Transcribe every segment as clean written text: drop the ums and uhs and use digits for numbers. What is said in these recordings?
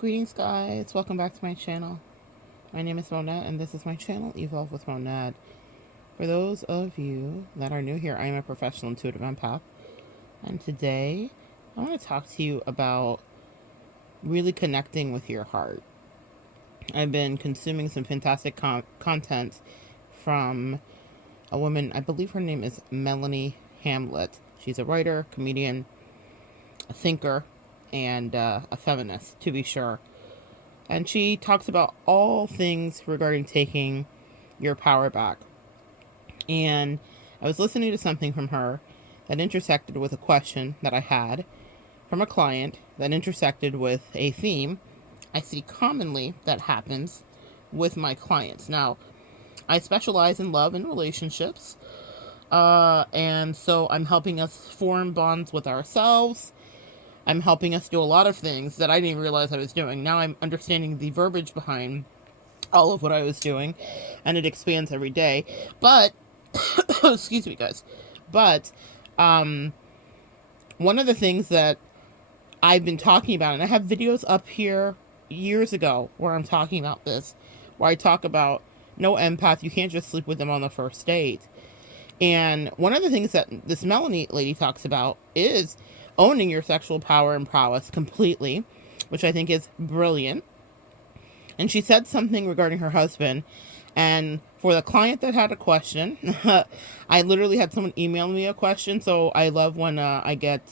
Greetings, guys. Welcome back to my channel. My name is Monad, and this is my channel, Evolve with Monad. For those of you that are new here, I am a professional intuitive empath, and today I want to talk to you about really connecting with your heart. I've been consuming some fantastic content from a woman, I believe her name is Melanie Hamlet. She's a writer, comedian, a thinker, and a feminist, to be sure. And she talks about all things regarding taking your power back. And I was listening to something from her that intersected with a question that I had from a client that intersected with a theme I see commonly that happens with my clients. Now, I specialize in love and relationships. And so I'm helping us form bonds with ourselves. I'm helping us do a lot of things that I didn't realize I was doing. Now I'm understanding the verbiage behind all of what I was doing, and it expands every day. But, excuse me, guys. But, one of the things that I've been talking about, and I have videos up here years ago where I'm talking about this, where I talk about no empath, you can't just sleep with them on the first date. And one of the things that this Melanie lady talks about is owning your sexual power and prowess completely, which I think is brilliant. And she said something regarding her husband. And for the client that had a question, I literally had someone email me a question. So I love when I get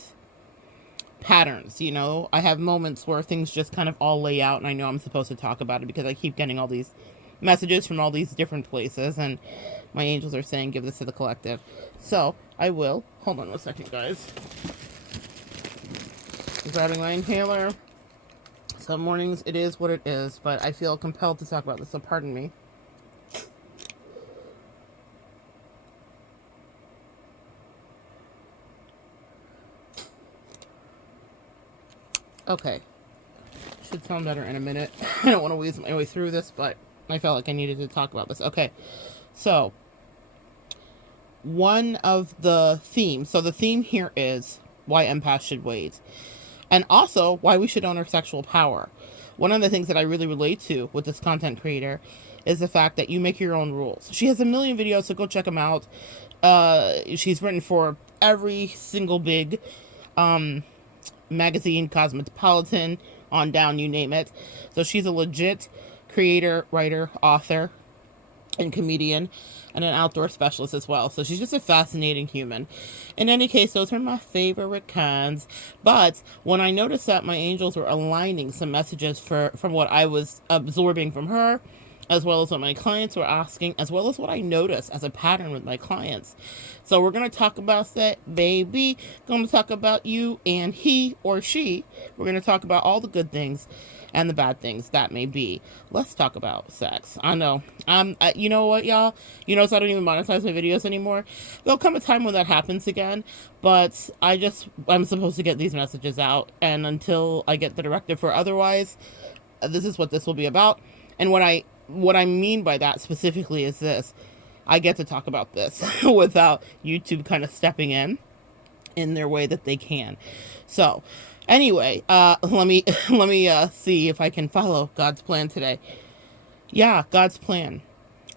patterns, you know. I have moments where things just kind of all lay out and I know I'm supposed to talk about it because I keep getting all these messages from all these different places, and my angels are saying give this to the collective. So I will. Hold on 1 second, guys. Grabbing my inhaler. Some mornings it is what it is, but I feel compelled to talk about this, so pardon me. Okay. Should sound better in a minute. I don't want to weasel my way through this, but I felt like I needed to talk about this. Okay. So, one of the themes, so the theme here is why empaths should wait, and also why we should own our sexual power. One of the things that I really relate to with this content creator is the fact that you make your own rules. She has a million videos, so go check them out. She's written for every single big magazine, Cosmopolitan, on down, you name it. So she's a legit creator, writer, author, and comedian, and an outdoor specialist as well. So she's just a fascinating human. In any case, those are my favorite kinds. But when I noticed that my angels were aligning some messages from what I was absorbing from her, as well as what my clients were asking, as well as what I noticed as a pattern with my clients. So we're going to talk about that, baby. Going to talk about you and he or she. We're going to talk about all the good things and the bad things that may be. Let's talk about sex. I know. You know what, y'all? You know, so I don't even monetize my videos anymore. There'll come a time when that happens again, but I'm supposed to get these messages out, and until I get the directive for otherwise, this is what this will be about. And what I mean by that specifically is this: I get to talk about this without YouTube kind of stepping in their way that they can. So, anyway, let me see if I can follow God's plan today. Yeah, God's plan.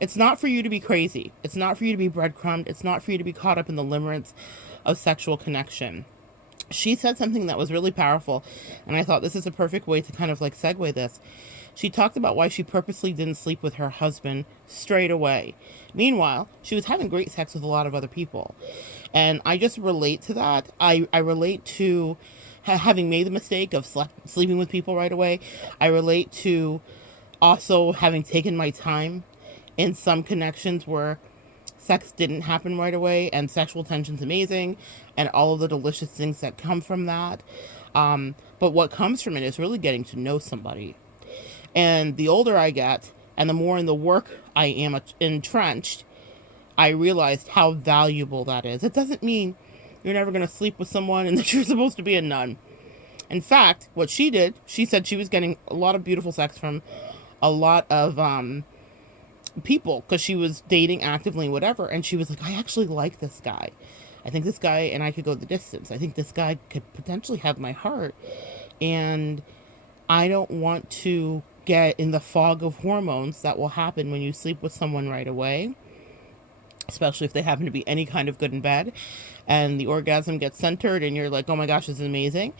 It's not for you to be crazy. It's not for you to be breadcrumbed. It's not for you to be caught up in the limerence of sexual connection. She said something that was really powerful, and I thought this is a perfect way to kind of like segue this. She talked about why she purposely didn't sleep with her husband straight away. Meanwhile, she was having great sex with a lot of other people. And I just relate to that. I relate to having made the mistake of sleeping with people right away. I relate to also having taken my time in some connections where sex didn't happen right away, and sexual tension's amazing, and all of the delicious things that come from that. But what comes from it is really getting to know somebody. And the older I get, and the more in the work I am entrenched, I realized how valuable that is. It doesn't mean you're never going to sleep with someone and that you're supposed to be a nun. In fact, what she did, she said she was getting a lot of beautiful sex from a lot of people because she was dating actively, whatever. And she was like, I actually like this guy. I think this guy and I could go the distance. I think this guy could potentially have my heart. And I don't want to get in the fog of hormones that will happen when you sleep with someone right away, especially if they happen to be any kind of good in bed, and the orgasm gets centered and you're like, oh my gosh, this is amazing.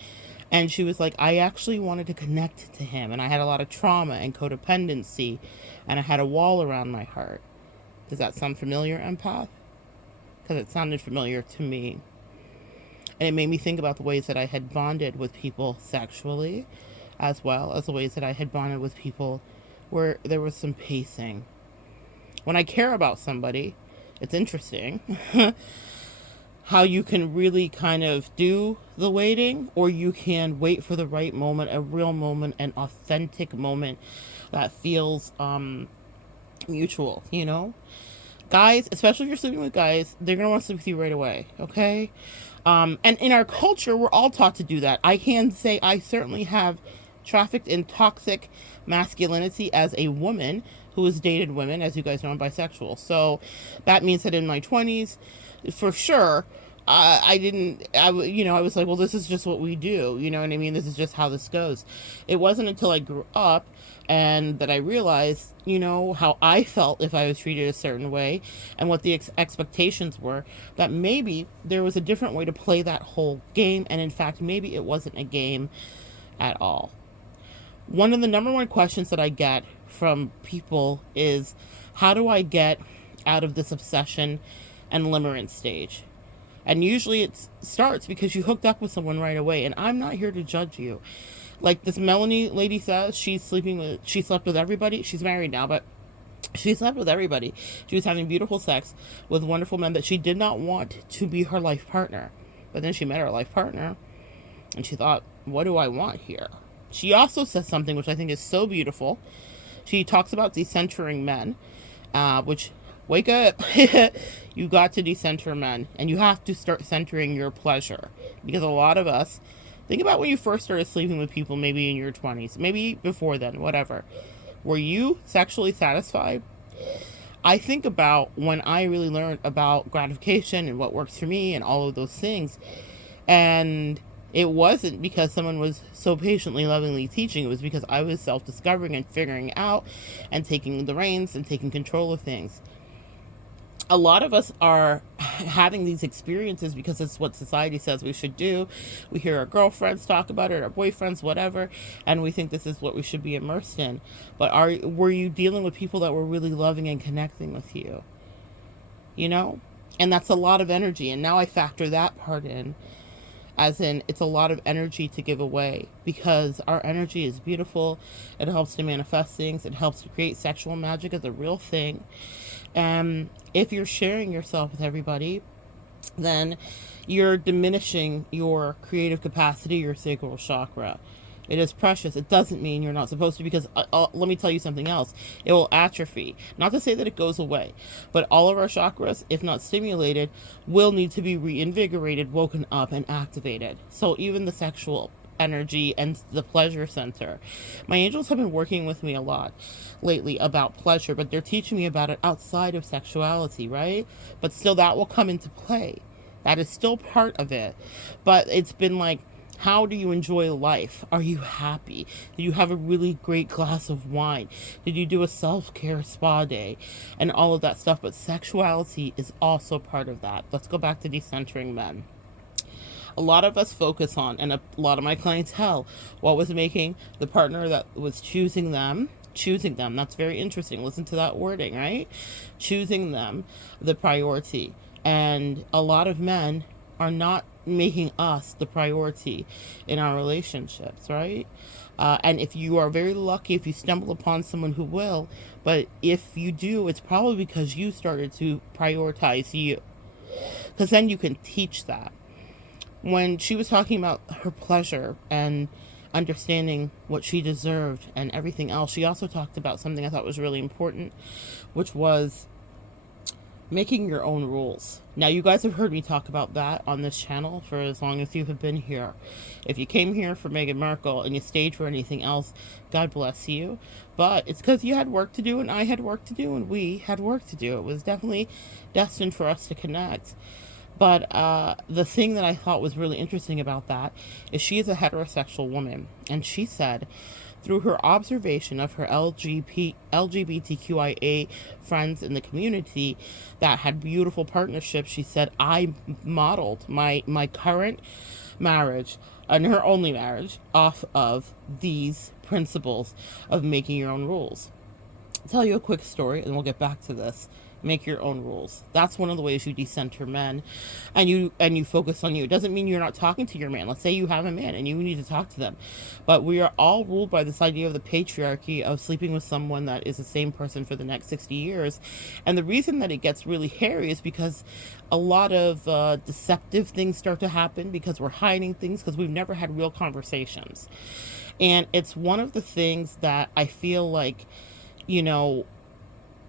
And she was like, I actually wanted to connect to him, and I had a lot of trauma and codependency, and I had a wall around my heart. Does that sound familiar, empath? Because it sounded familiar to me. And it made me think about the ways that I had bonded with people sexually, as well as the ways that I had bonded with people where there was some pacing. When I care about somebody, it's interesting how you can really kind of do the waiting, or you can wait for the right moment, a real moment, an authentic moment that feels mutual, you know? Guys, especially if you're sleeping with guys, they're going to want to sleep with you right away, okay? And in our culture, we're all taught to do that. I can say I certainly have trafficked in toxic masculinity as a woman who has dated women. As you guys know, I'm bisexual. So that means that in my 20s, for sure, I was like, well, this is just what we do. You know what I mean? This is just how this goes. It wasn't until I grew up and that I realized, you know, how I felt if I was treated a certain way and what the expectations were, that maybe there was a different way to play that whole game. And in fact, maybe it wasn't a game at all. One of the number one questions that I get from people is, how do I get out of this obsession and limerence stage? And usually it starts because you hooked up with someone right away. And I'm not here to judge you. Like this Melanie lady says, she slept with everybody. She's married now, but she slept with everybody. She was having beautiful sex with wonderful men that she did not want to be her life partner. But then she met her life partner and she thought, what do I want here? She also says something which I think is so beautiful. She talks about decentering men, which, wake up. You got to decenter men, and you have to start centering your pleasure, because a lot of us, think about when you first started sleeping with people, maybe in your 20s, maybe before then, whatever. Were you sexually satisfied? I think about when I really learned about gratification and what works for me and all of those things, and it wasn't because someone was so patiently, lovingly teaching. It was because I was self-discovering and figuring out and taking the reins and taking control of things. A lot of us are having these experiences because it's what society says we should do. We hear our girlfriends talk about it, our boyfriends, whatever, and we think this is what we should be immersed in. But were you dealing with people that were really loving and connecting with you? You know? And that's a lot of energy. And now I factor that part in, as in it's a lot of energy to give away, because our energy is beautiful. It helps to manifest things. It helps to create sexual magic as a real thing. And if you're sharing yourself with everybody, then you're diminishing your creative capacity, your sacral chakra. It is precious. It doesn't mean you're not supposed to, because let me tell you something else. It will atrophy. Not to say that it goes away, but all of our chakras, if not stimulated, will need to be reinvigorated, woken up, and activated. So even the sexual energy and the pleasure center. My angels have been working with me a lot lately about pleasure, but they're teaching me about it outside of sexuality, right? But still, that will come into play. That is still part of it. But it's been like, how do you enjoy life? Are you happy? Did you have a really great glass of wine? Did you do a self-care spa day? And all of that stuff. But sexuality is also part of that. Let's go back to decentering men. A lot of us focus on, and a lot of my clientele, what was making the partner that was choosing them, that's very interesting. Listen to that wording, right? Choosing them, the priority. And a lot of men are not making us the priority in our relationships, right? And if you are very lucky, if you stumble upon someone who will, but if you do, it's probably because you started to prioritize you. Because then you can teach that. When she was talking about her pleasure and understanding what she deserved and everything else, she also talked about something I thought was really important, which was making your own rules. Now, you guys have heard me talk about that on this channel for as long as you have been here. If you came here for Meghan Markle and you stayed for anything else, God bless you. But it's because you had work to do and I had work to do and we had work to do. It was definitely destined for us to connect. But the thing that I thought was really interesting about that is she is a heterosexual woman. And she said, through her observation of her LGBTQIA friends in the community that had beautiful partnerships, she said, I modeled my current marriage and her only marriage off of these principles of making your own rules. I'll tell you a quick story and we'll get back to this. Make your own rules. That's one of the ways you decenter men, and you focus on you. It doesn't mean you're not talking to your man. Let's say you have a man and you need to talk to them, but we are all ruled by this idea of the patriarchy of sleeping with someone that is the same person for the next 60 years. And the reason that it gets really hairy is because a lot of deceptive things start to happen because we're hiding things because we've never had real conversations. And it's one of the things that I feel like, you know,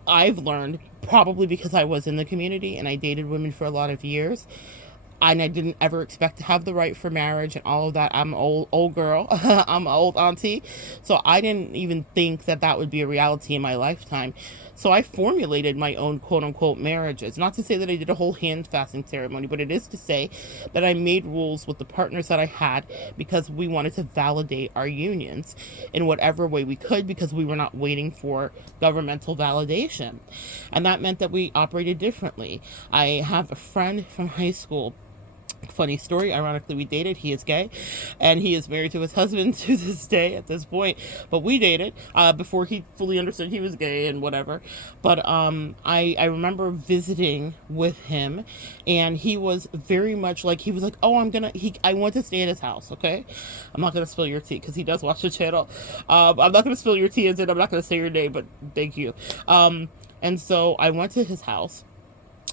I've learned, probably because I was in the community and I dated women for a lot of years, and I didn't ever expect to have the right for marriage and all of that. I'm an old girl. I'm an old auntie. So I didn't even think that that would be a reality in my lifetime. So I formulated my own quote unquote marriages. Not to say that I did a whole hand fasting ceremony, but it is to say that I made rules with the partners that I had because we wanted to validate our unions in whatever way we could, because we were not waiting for governmental validation. And that meant that we operated differently. I have a friend from high school. Funny story, ironically, we dated. He is gay and he is married to his husband to this day at this point, but we dated before he fully understood he was gay and whatever. But I remember visiting with him, and he was very much like, he was like, oh, I want to stay at his house. Okay, I'm not gonna spill your tea because he does watch the channel. I'm not gonna spill your tea, and I'm not gonna say your name, but thank you. And so I went to his house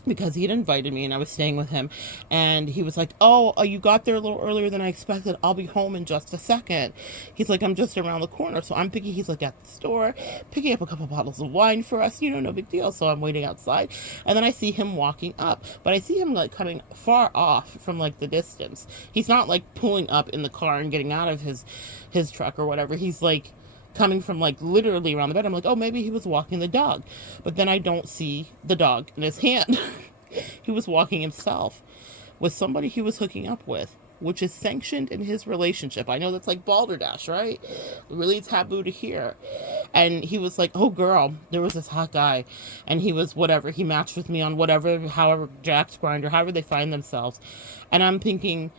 because he had invited me and I was staying with him, and he was like, oh, you got there a little earlier than I expected. I'll be home in just a second. He's like, I'm just around the corner. So I'm thinking he's like at the store picking up a couple bottles of wine for us, no big deal. So I'm waiting outside, and then I see him walking up, but I see him like coming far off from like the distance. He's not like pulling up in the car and getting out of his truck or whatever. He's like coming from like literally around the bed. I'm like, oh, maybe he was walking the dog. But then I don't see the dog in his hand. He was walking himself with somebody he was hooking up with, which is sanctioned in his relationship. I know that's like balderdash, right? Really taboo to hear. And he was like, oh girl, there was this hot guy and he was whatever. He matched with me on whatever, however, Jack's Grindr, however they find themselves. And I'm thinking,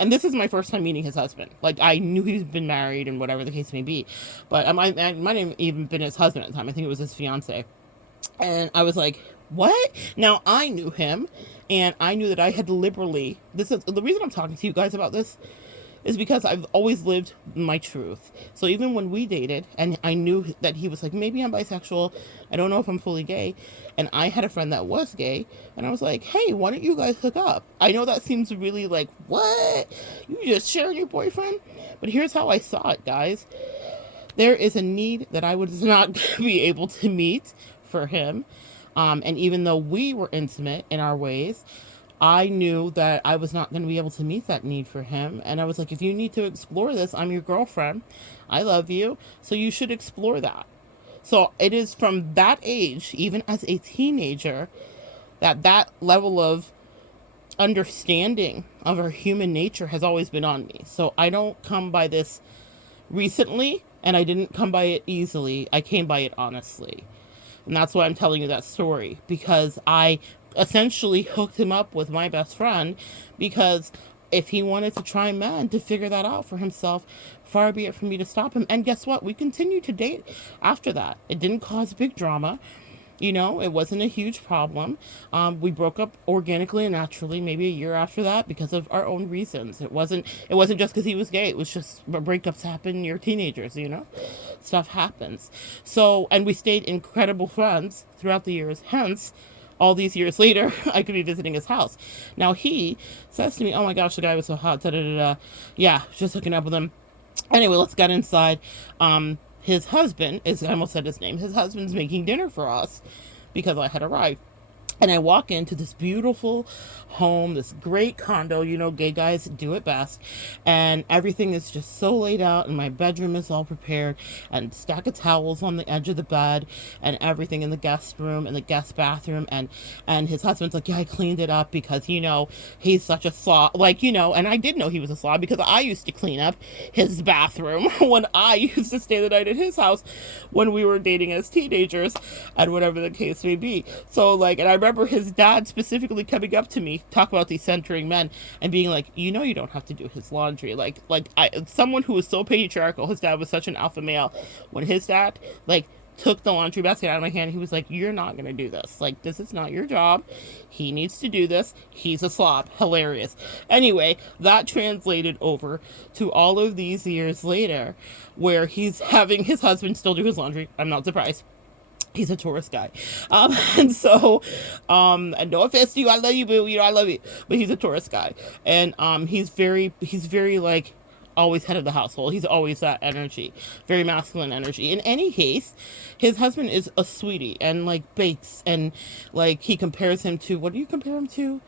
and this is my first time meeting his husband. Like, I knew he's been married and whatever the case may be, but I might have even been his husband at the time. I think it was his fiance. And I was like, what? Now, I knew him, and I knew that I had liberally, this is the reason I'm talking to you guys about this, is because I've always lived my truth. So even when we dated, and I knew that he was like, maybe I'm bisexual, I don't know if I'm fully gay, and I had a friend that was gay, and I was like, hey, why don't you guys hook up? I know that seems really like, what? You just sharing your boyfriend? But here's how I saw it, guys. There is a need that I was not be able to meet for him. And even though we were intimate in our ways, I knew that I was not going to be able to meet that need for him. And I was like, if you need to explore this, I'm your girlfriend. I love you. So you should explore that. So it is from that age, even as a teenager, that level of understanding of our human nature has always been on me. So I don't come by this recently, and I didn't come by it easily. I came by it honestly. And that's why I'm telling you that story, because I essentially hooked him up with my best friend, because if he wanted to try men to figure that out for himself, far be it from me to stop him. And guess what? We continued to date after that. It didn't cause big drama. It wasn't a huge problem. We broke up organically and naturally, maybe a year after that, because of our own reasons. It wasn't just because he was gay. It was just breakups happen. You're teenagers, stuff happens. So, and we stayed incredible friends throughout the years. Hence, all these years later, I could be visiting his house. Now he says to me, oh my gosh, the guy was so hot. Da, da, da, da. Yeah, just hooking up with him. Anyway, let's get inside. His husband I almost said his name. His husband's making dinner for us because I had arrived. And I walk into this beautiful home, this great condo, you know, gay guys do it best. And everything is just so laid out, and my bedroom is all prepared, and stack of towels on the edge of the bed, and everything in the guest room and the guest bathroom. And his husband's like, yeah, I cleaned it up because, you know, he's such a slob. Like, you know, and I did know he was a slob because I used to clean up his bathroom when I used to stay the night at his house when we were dating as teenagers, and whatever the case may be. So, like, and I remember his dad specifically coming up to me, talk about these centering men, and being like, you know, you don't have to do his laundry. Someone who was so patriarchal, his dad was such an alpha male. When his dad, like, took the laundry basket out of my hand, he was like, you're not going to do this. Like, this is not your job. He needs to do this. He's a slob. Hilarious. Anyway, that translated over to all of these years later, where he's having his husband still do his laundry. I'm not surprised. He's a Taurus guy. And so, and no offense to you, I love you, boo, you know, I love you, but he's a Taurus guy. And, he's very, like, always head of the household. He's always that energy, very masculine energy. In any case, his husband is a sweetie and, like, bakes, and, like, he compares him to, what do you compare him to?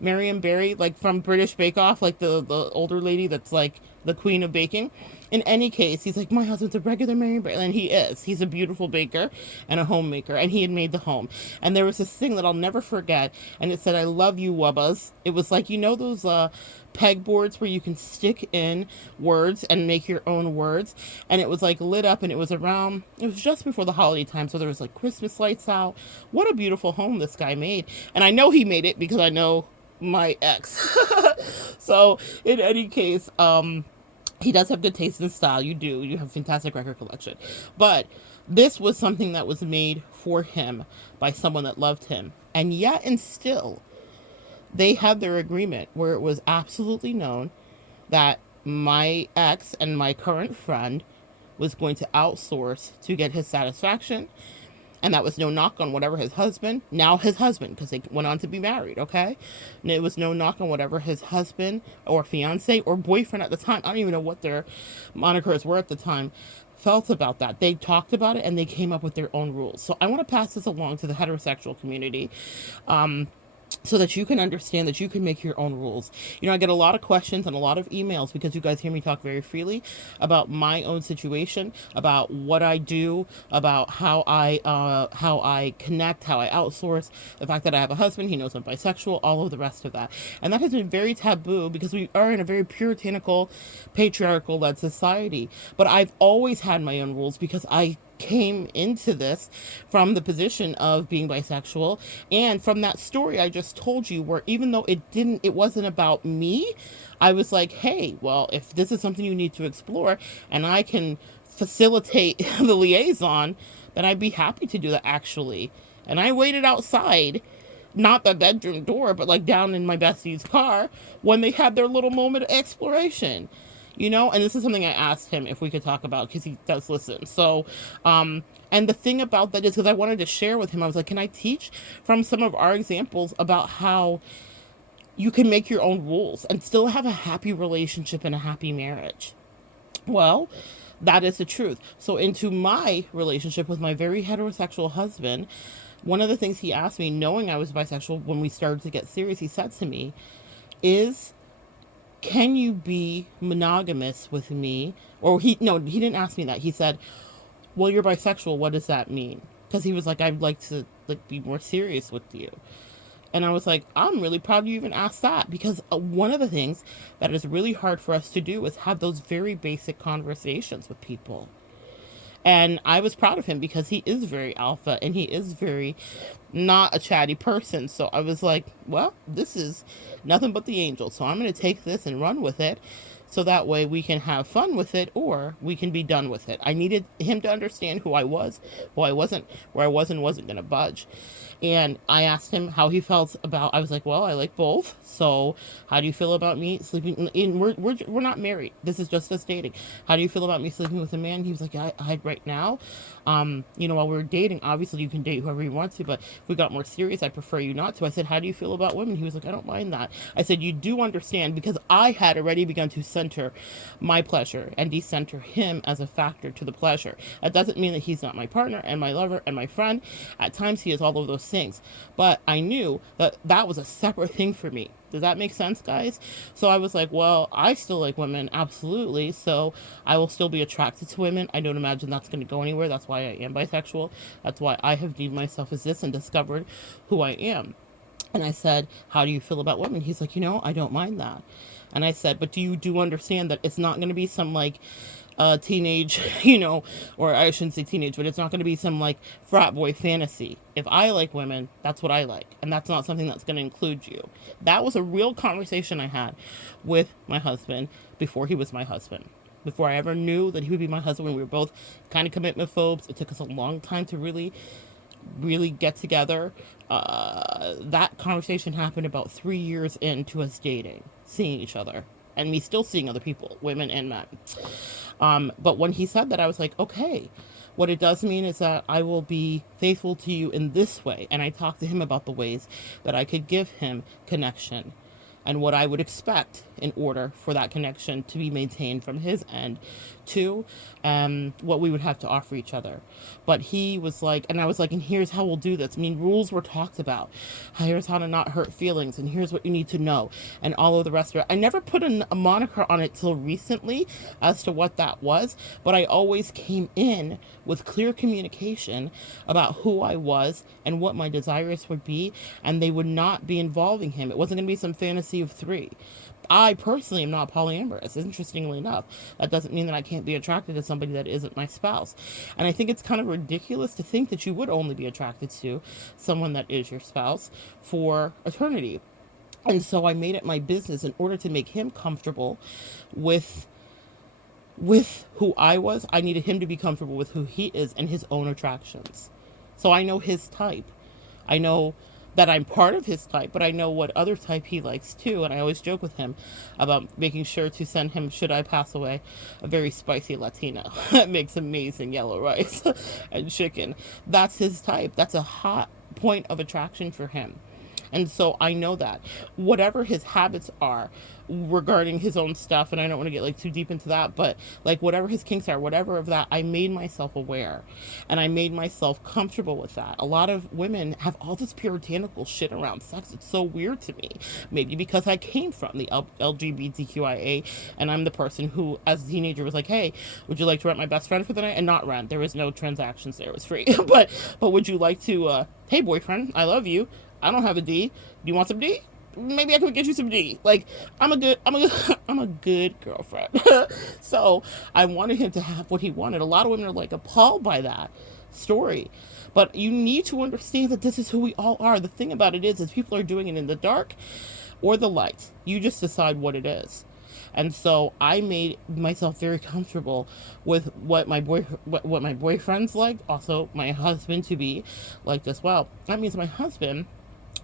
Marion Barry, like, from British Bake Off, like the older lady that's like the queen of baking. In any case, he's like, my husband's a regular Marion Barry, and he is. He's a beautiful baker and a homemaker, and he had made the home. And there was this thing that I'll never forget, and it said, I love you, Wubbas. It was like, you know those pegboards where you can stick in words and make your own words, and it was like lit up, and it was just before the holiday time, so there was like Christmas lights out. What a beautiful home this guy made. And I know he made it because I know my ex. So in any case, he does have good taste and style. You have fantastic record collection, but this was something that was made for him by someone that loved him. And yet and still, they had their agreement where it was absolutely known that my ex and my current friend was going to outsource to get his satisfaction. And that was no knock on whatever his husband, because they went on to be married, okay? And it was no knock on whatever his husband or fiance or boyfriend at the time, I don't even know what their monikers were at the time, felt about that. They talked about it and they came up with their own rules. So I want to pass this along to the heterosexual community. So that you can understand that you can make your own rules. You know, I get a lot of questions and a lot of emails because you guys hear me talk very freely about my own situation, about what I do, about how I connect, how I outsource, the fact that I have a husband, he knows I'm bisexual, all of the rest of that. And that has been very taboo because we are in a very puritanical, patriarchal-led society. But I've always had my own rules because I came into this from the position of being bisexual, and from that story I just told you, where even though it wasn't about me, I was like, hey, well, if this is something you need to explore and I can facilitate the liaison, then I'd be happy to do that, actually. And I waited outside, not the bedroom door, but like down in my bestie's car when they had their little moment of exploration. You know, and this is something I asked him if we could talk about because he does listen. So, and the thing about that is because I wanted to share with him, I was like, can I teach from some of our examples about how you can make your own rules and still have a happy relationship and a happy marriage? Well, that is the truth. So into my relationship with my very heterosexual husband, one of the things he asked me, knowing I was bisexual, when we started to get serious, he said to me, can you be monogamous with me? Or he didn't ask me that. He said, well, you're bisexual. What does that mean? Because he was like, I'd like to be more serious with you. And I was like, I'm really proud you even asked that, because one of the things that is really hard for us to do is have those very basic conversations with people. And I was proud of him because he is very alpha and he is very not a chatty person. So I was like, well, this is nothing but the angel. So I'm going to take this and run with it. So that way we can have fun with it, or we can be done with it. I needed him to understand who I was, who I wasn't, where I wasn't going to budge. And I asked him how he felt about, I was like, well, I like both. So how do you feel about me sleeping in, we're not married. This is just us dating. How do you feel about me sleeping with a man? He was like, I right now, while we're dating, obviously you can date whoever you want to, but if we got more serious, I prefer you not to. I said, how do you feel about women? He was like, I don't mind that. I said, you do understand, because I had already begun to center my pleasure and decenter him as a factor to the pleasure. That doesn't mean that he's not my partner and my lover and my friend. At times he has all of those things. But I knew that that was a separate thing for me. Does that make sense, guys? So I was like, well, I still like women, absolutely. So I will still be attracted to women. I don't imagine that's going to go anywhere. That's why I am bisexual. That's why I have deemed myself as this and discovered who I am. And I said, how do you feel about women? He's like, I don't mind that. And I said, but do understand that it's not going to be some like teenage, or I shouldn't say teenage, but it's not going to be some like frat boy fantasy. If I like women, that's what I like. And that's not something that's going to include you. That was a real conversation I had with my husband before he was my husband. Before I ever knew that he would be my husband, we were both kind of commitment phobes. It took us a long time to really get together. That conversation happened about 3 years into us dating, seeing each other, and me still seeing other people, women and men. But when he said that, I was like, okay, what it does mean is that I will be faithful to you in this way. And I talked to him about the ways that I could give him connection and what I would expect in order for that connection to be maintained from his end to what we would have to offer each other. But he was like, and I was like, and here's how we'll do this. I mean, rules were talked about. Here's how to not hurt feelings, and here's what you need to know, and all of the rest of it. I never put a moniker on it till recently as to what that was, but I always came in with clear communication about who I was and what my desires would be, and they would not be involving him. It wasn't going to be some fantasy of three. I personally am not polyamorous, interestingly enough. That doesn't mean that I can't be attracted to somebody that isn't my spouse. And I think it's kind of ridiculous to think that you would only be attracted to someone that is your spouse for eternity. And so I made it my business in order to make him comfortable with who I was. I needed him to be comfortable with who he is and his own attractions. So I know his type. I know that I'm part of his type, but I know what other type he likes too. And I always joke with him about making sure to send him, should I pass away, a very spicy Latina that makes amazing yellow rice and chicken. That's his type. That's a hot point of attraction for him. And so I know that whatever his habits are regarding his own stuff, and I don't want to get like too deep into that, but like whatever his kinks are, whatever of that, I made myself aware and I made myself comfortable with that. A lot of women have all this puritanical shit around sex. It's so weird to me. Maybe because I came from the LGBTQIA, and I'm the person who, as a teenager, was like, hey, would you like to rent my best friend for the night? And not rent. There was no transactions there. It was free. but would you like to, hey, boyfriend, I love you. I don't have a D. Do you want some D? Maybe I could get you some D. Like, I'm a good girlfriend. So I wanted him to have what he wanted. A lot of women are like appalled by that story. But you need to understand that this is who we all are. The thing about it is people are doing it in the dark or the light. You just decide what it is. And so I made myself very comfortable with what my boyfriends liked, also my husband to be liked as well. That means my husband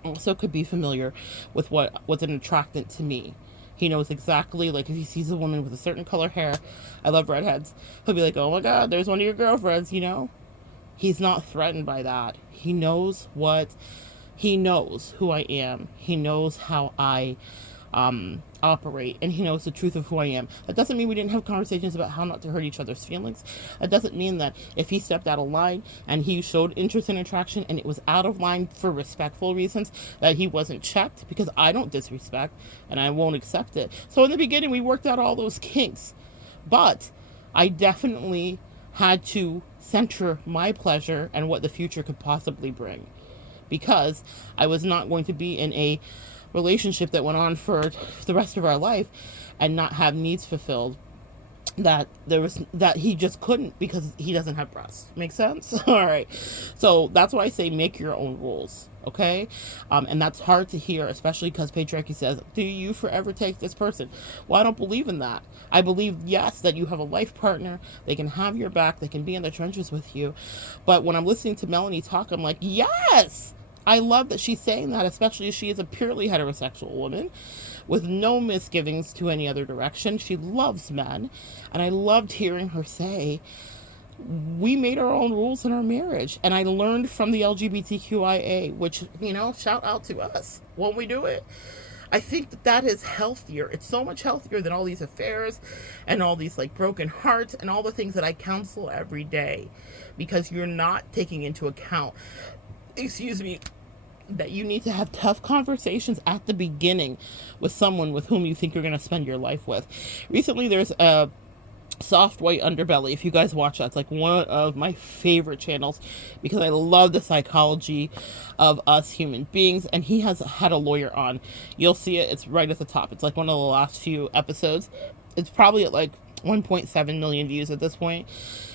also could be familiar with what was an attractant to me. He knows exactly, like if he sees a woman with a certain color hair, I love redheads, he'll be like, oh my God, there's one of your girlfriends, He's not threatened by that. He knows who I am. He knows how I operate, and he knows the truth of who I am. That doesn't mean we didn't have conversations about how not to hurt each other's feelings. That doesn't mean that if he stepped out of line and he showed interest and attraction and it was out of line for respectful reasons, that he wasn't checked, because I don't disrespect and I won't accept it. So in the beginning we worked out all those kinks, but I definitely had to center my pleasure and what the future could possibly bring, because I was not going to be in a relationship that went on for the rest of our life and not have needs fulfilled that he just couldn't, because he doesn't have breasts. Make sense? All right. So that's why I say make your own rules. Okay. And that's hard to hear, especially because patriarchy says, do you forever take this person? Well, I don't believe in that. I believe, yes, that you have a life partner. They can have your back. They can be in the trenches with you. But when I'm listening to Melanie talk, I'm like, yes, I love that she's saying that, especially as she is a purely heterosexual woman with no misgivings to any other direction. She loves men. And I loved hearing her say, we made our own rules in our marriage. And I learned from the LGBTQIA, which, shout out to us when we do it. I think that is healthier. It's so much healthier than all these affairs and all these like broken hearts and all the things that I counsel every day, because you're not taking into account, that you need to have tough conversations at the beginning with someone with whom you think you're going to spend your life with. Recently, there's a Soft White Underbelly. If you guys watch that, it's like one of my favorite channels because I love the psychology of us human beings. And he has had a lawyer on. You'll see it. It's right at the top. It's like one of the last few episodes. It's probably at like 1.7 million views at this point.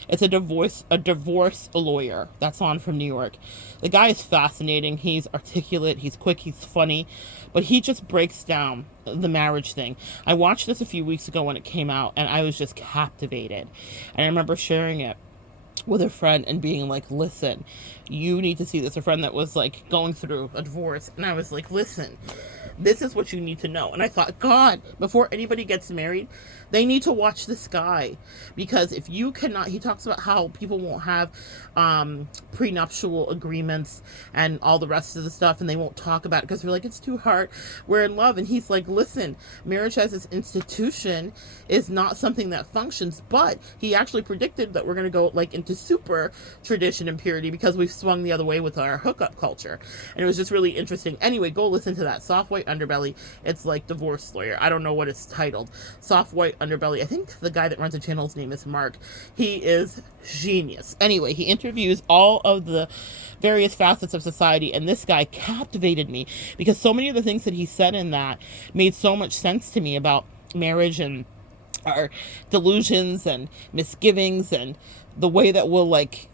It's a divorce lawyer that's on from New York. The guy is fascinating. He's articulate, he's quick, he's funny, but he just breaks down the marriage thing. I watched this a few weeks ago when it came out, and I was just captivated. And I remember sharing it with a friend and being like, listen, you need to see this. A friend that was like going through a divorce, and I was like, listen, this is what you need to know. And I thought, God, before anybody gets married, they need to watch this guy, because if you cannot, he talks about how people won't have prenuptial agreements and all the rest of the stuff, and they won't talk about it because they're like, it's too hard, we're in love. And he's like, listen, marriage as this institution is not something that functions. But he actually predicted that we're going to go like into super tradition and purity because we've swung the other way with our hookup culture. And it was just really interesting. Anyway, go listen to that. Soft White Underbelly. It's like divorce lawyer. I don't know what it's titled. Soft White Underbelly. I think the guy that runs the channel's name is Mark. He is genius. Anyway, he interviews all of the various facets of society, and this guy captivated me because so many of the things that he said in that made so much sense to me about marriage and our delusions and misgivings and the way that we'll like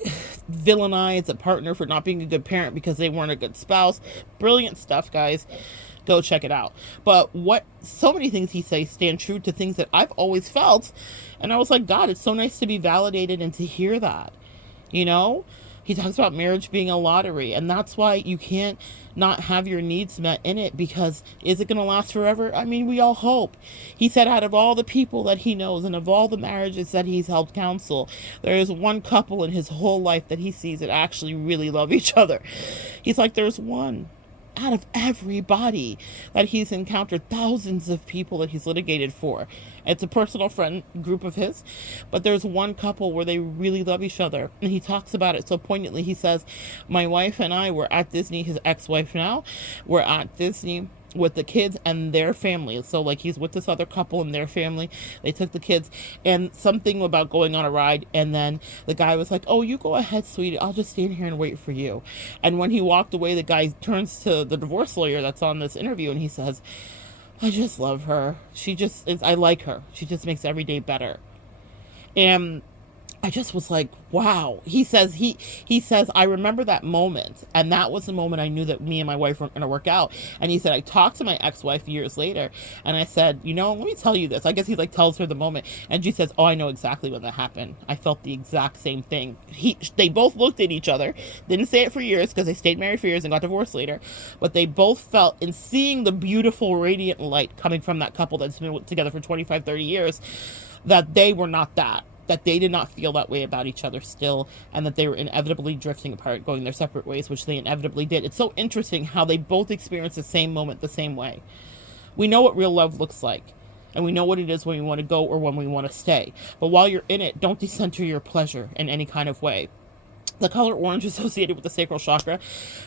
villainize a partner for not being a good parent because they weren't a good spouse. Brilliant stuff, guys. Go check it out. But what so many things he says stand true to things that I've always felt. And I was like, God, it's so nice to be validated and to hear that. You know, he talks about marriage being a lottery, and that's why you can't not have your needs met in it, because is it going to last forever? I mean, we all hope. He said out of all the people that he knows and of all the marriages that he's helped counsel, there is one couple in his whole life that he sees that actually really love each other. He's like, there's one out of everybody that he's encountered, thousands of people that he's litigated for. It's a personal friend group of his, but there's one couple where they really love each other. And he talks about it so poignantly. He says, my wife and I were at Disney, his ex-wife now, we're at Disney with the kids and their family. So like he's with this other couple and their family. They took the kids, and something about going on a ride, and then the guy was like, oh, you go ahead, sweetie, I'll just stand here and wait for you. And when he walked away, the guy turns to the divorce lawyer that's on this interview and he says, I just love her. She just is, I like her. She just makes every day better. And I just was like, wow. He says, I remember that moment. And that was the moment I knew that me and my wife weren't going to work out. And he said, I talked to my ex-wife years later. And I said, you know, let me tell you this. I guess he like tells her the moment. And she says, oh, I know exactly when that happened. I felt the exact same thing. They both looked at each other. Didn't say it for years because they stayed married for years and got divorced later. But they both felt, in seeing the beautiful radiant light coming from that couple that's been together for 25, 30 years, that they were not that they did not feel that way about each other still, and that they were inevitably drifting apart, going their separate ways, which they inevitably did. It's so interesting how they both experienced the same moment the same way. We know what real love looks like, and we know what it is when we want to go or when we want to stay. But while you're in it, don't decenter your pleasure in any kind of way. The color orange associated with the sacral chakra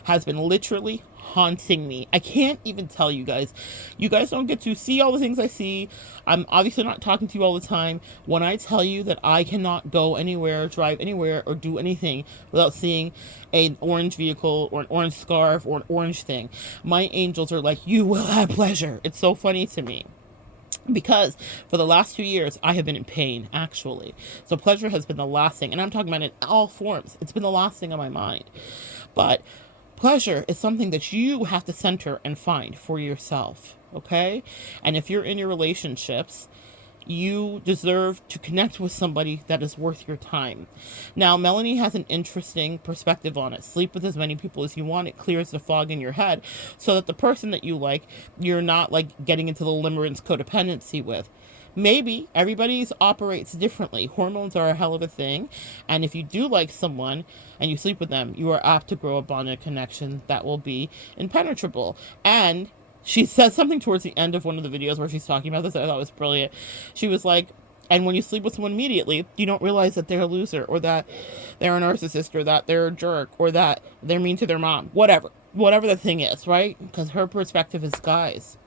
has been literally haunting me. I can't even tell you guys. You guys don't get to see all the things I see. I'm obviously not talking to you all the time. When I tell you that I cannot go anywhere, drive anywhere, or do anything without seeing an orange vehicle or an orange scarf or an orange thing, my angels are like, you will have pleasure. It's so funny to me. Because for the last 2 years, I have been in pain, actually. So pleasure has been the last thing. And I'm talking about in all forms. It's been the last thing on my mind. But pleasure is something that you have to center and find for yourself. Okay? And if you're in your relationships, you deserve to connect with somebody that is worth your time. Now, Melanie has an interesting perspective on it. Sleep with as many people as you want. It clears the fog in your head so that the person that you like, you're not like getting into the limerence codependency with. Maybe everybody operates differently. Hormones are a hell of a thing. And if you do like someone and you sleep with them, you are apt to grow a bonded connection that will be impenetrable. And she says something towards the end of one of the videos where she's talking about this that I thought was brilliant. She was like, and when you sleep with someone immediately, you don't realize that they're a loser, or that they're a narcissist, or that they're a jerk, or that they're mean to their mom, whatever. whatever the thing is, right? Because her perspective is guys.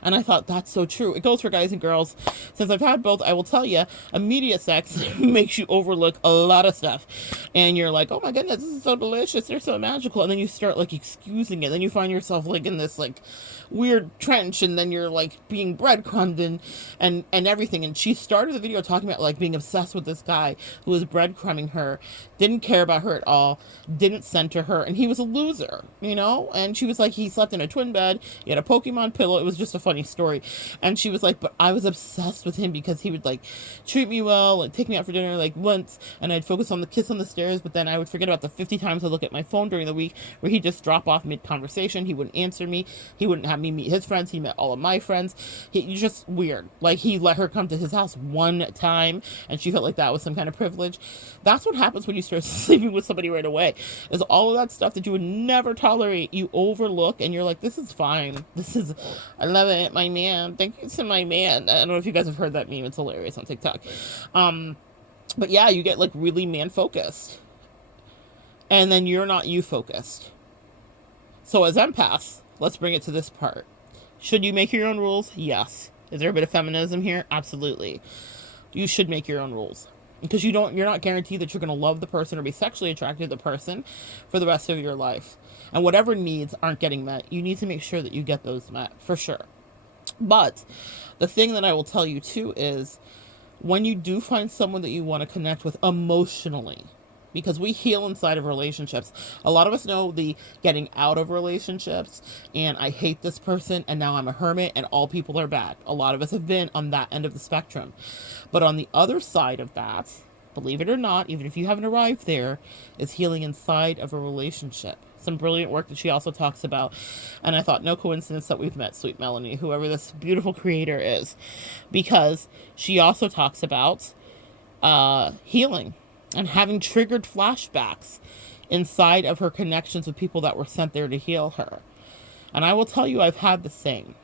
And I thought, that's so true. It goes for guys and girls. Since I've had both, I will tell you, immediate sex makes you overlook a lot of stuff. And you're like, oh my goodness, this is so delicious. They're so magical. And then you start like excusing it. Then you find yourself like in this like weird trench. And then you're like being breadcrumbed and everything. And she started the video talking about like being obsessed with this guy who was breadcrumbing her, didn't care about her at all, didn't center her. And he was a loser, you know? And she was like, he slept in a twin bed. He had a Pokemon pillow. It was just a funny story. And she was like, but I was obsessed with him because he would like treat me well, like take me out for dinner like once, and I'd focus on the kiss on the stairs, but then I would forget about the 50 times I look at my phone during the week where he'd just drop off mid-conversation. He wouldn't answer me. He wouldn't have me meet his friends. He met all of my friends. He's just weird. Like, he let her come to his house one time, and she felt like that was some kind of privilege. That's what happens when you start sleeping with somebody right away, is all of that stuff that you would never tolerate, you overlook, and you're like, this is fine. I love it. My man. Thank you to my man. I don't know if you guys have heard that meme. It's hilarious on TikTok. But yeah, you get like really man focused. And then you're not you focused. So as empaths, let's bring it to this part. Should you make your own rules? Yes. Is there a bit of feminism here? Absolutely. You should make your own rules. Because you're not guaranteed that you're going to love the person or be sexually attracted to the person for the rest of your life. And whatever needs aren't getting met, you need to make sure that you get those met, for sure. But the thing that I will tell you too is when you do find someone that you want to connect with emotionally, because we heal inside of relationships. A lot of us know the getting out of relationships and I hate this person and now I'm a hermit and all people are bad. A lot of us have been on that end of the spectrum. But on the other side of that, believe it or not, even if you haven't arrived there, is healing inside of a relationship. Some brilliant work that she also talks about. And I thought, no coincidence that we've met Sweet Melanie, whoever this beautiful creator is, because she also talks about healing and having triggered flashbacks inside of her connections with people that were sent there to heal her. And I will tell you, I've had the same.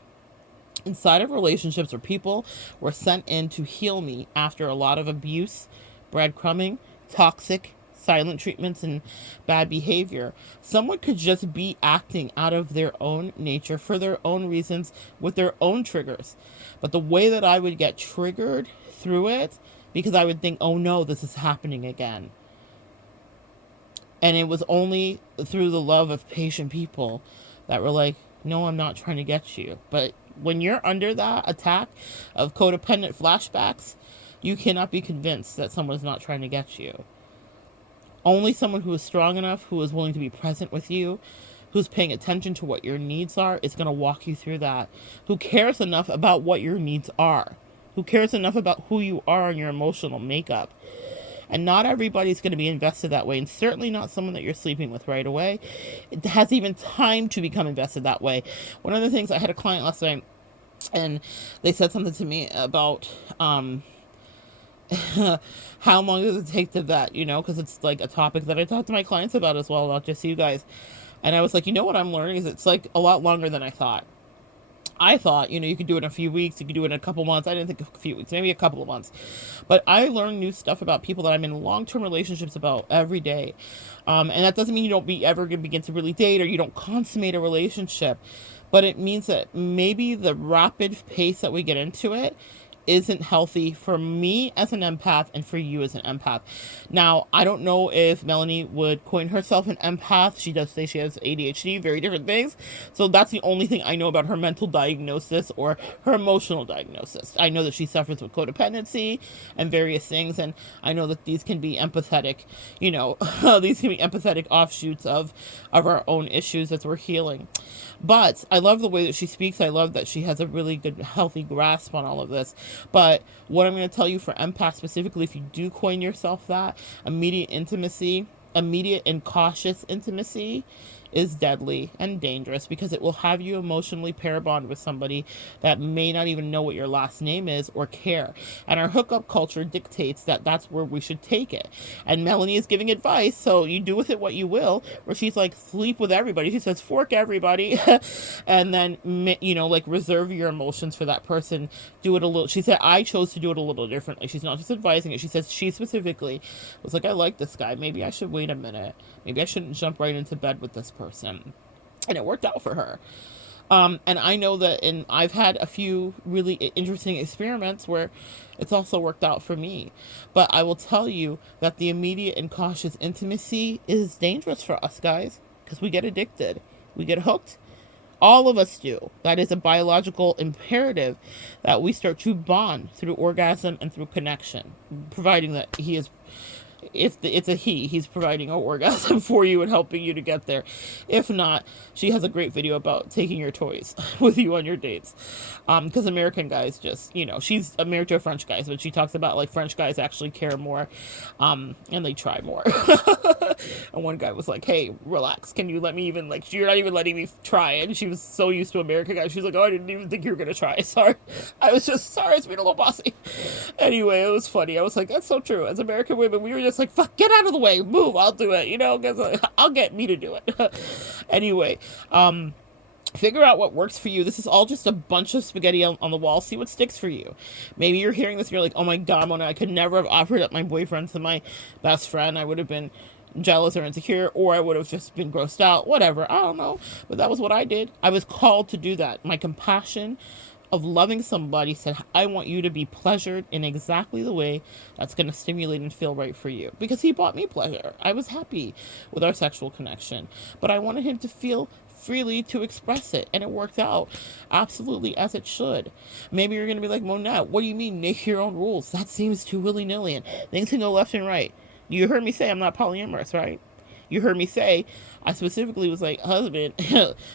Inside of relationships where people were sent in to heal me after a lot of abuse, breadcrumbing, toxic, silent treatments, and bad behavior. Someone could just be acting out of their own nature for their own reasons with their own triggers. But the way that I would get triggered through it, because I would think, oh no, this is happening again. And it was only through the love of patient people that were like, no, I'm not trying to get you. But when you're under that attack of codependent flashbacks, you cannot be convinced that someone's not trying to get you. Only someone who is strong enough, who is willing to be present with you, who's paying attention to what your needs are, is going to walk you through that. Who cares enough about what your needs are. Who cares enough about who you are and your emotional makeup. And not everybody's going to be invested that way, and certainly not someone that you're sleeping with right away. It has even time to become invested that way. One of the things, I had a client last night, and they said something to me about how long does it take to vet, you know, because it's like a topic that I talk to my clients about as well, not just you guys. And I was like, you know what I'm learning is it's like a lot longer than I thought. I thought, you know, you could do it in a few weeks, you could do it in a couple months. I didn't think a few weeks, maybe a couple of months. But I learn new stuff about people that I'm in long-term relationships about every day. And that doesn't mean you don't ever begin to really date or you don't consummate a relationship. But it means that maybe the rapid pace that we get into it isn't healthy for me as an empath and for you as an empath. Now, I don't know if Melanie would coin herself an empath. She does say she has ADHD, very different things. So that's the only thing I know about her mental diagnosis or her emotional diagnosis. I know that she suffers with codependency and various things, and I know that these can be empathetic, you know, these can be empathetic offshoots of our own issues as we're healing. But I love the way that she speaks. I love that she has a really good, healthy grasp on all of this. But what I'm going to tell you for empaths specifically, if you do coin yourself that, immediate and cautious intimacy is deadly and dangerous, because it will have you emotionally pair bond with somebody that may not even know what your last name is or care. And our hookup culture dictates that that's where we should take it. And Melanie is giving advice, so you do with it what you will, where she's like, sleep with everybody. She says, fork everybody. And then, you know, like, reserve your emotions for that person. Do it a little, she said, I chose to do it a little differently. She's not just advising it. She says she specifically was like, I like this guy. Maybe I should wait a minute. Maybe I shouldn't jump right into bed with this person. person. And it worked out for her. And I know that, and I've had a few really interesting experiments where it's also worked out for me. But I will tell you that the immediate and cautious intimacy is dangerous for us guys, because we get addicted, we get hooked. All of us do. That is a biological imperative that we start to bond through orgasm and through connection, providing that he is, if it's a he's providing an orgasm for you and helping you to get there. If not, she has a great video about taking your toys with you on your dates. Because American guys just, she's married to a French guy, but she talks about like French guys actually care more, and they try more. And one guy was like, hey, relax, can you let me even, like, you're not even letting me try. And she was so used to American guys, she's like, oh, I didn't even think you were gonna try. Sorry, I was being a little bossy. Anyway, it was funny. I was like, that's so true. As American women, we were just like, fuck, get out of the way, move, I'll do it, because I'll get me to do it. Anyway, figure out what works for you. This is all just a bunch of spaghetti on the wall. See what sticks for you. Maybe you're hearing this and you're like, oh my God, Mona, I could never have offered up my boyfriend to my best friend. I would have been jealous or insecure, or I would have just been grossed out, whatever, I don't know. But that was what I did. I was called to do that. My compassion of loving somebody said, I want you to be pleasured in exactly the way that's going to stimulate and feel right for you. Because he brought me pleasure. I was happy with our sexual connection, but I wanted him to feel freely to express it, and it worked out absolutely as it should. Maybe you're going to be like, Monette, what do you mean make your own rules? That seems too willy-nilly and things can go left and right. You heard me say I'm not polyamorous, right? You heard me say I specifically was like, husband,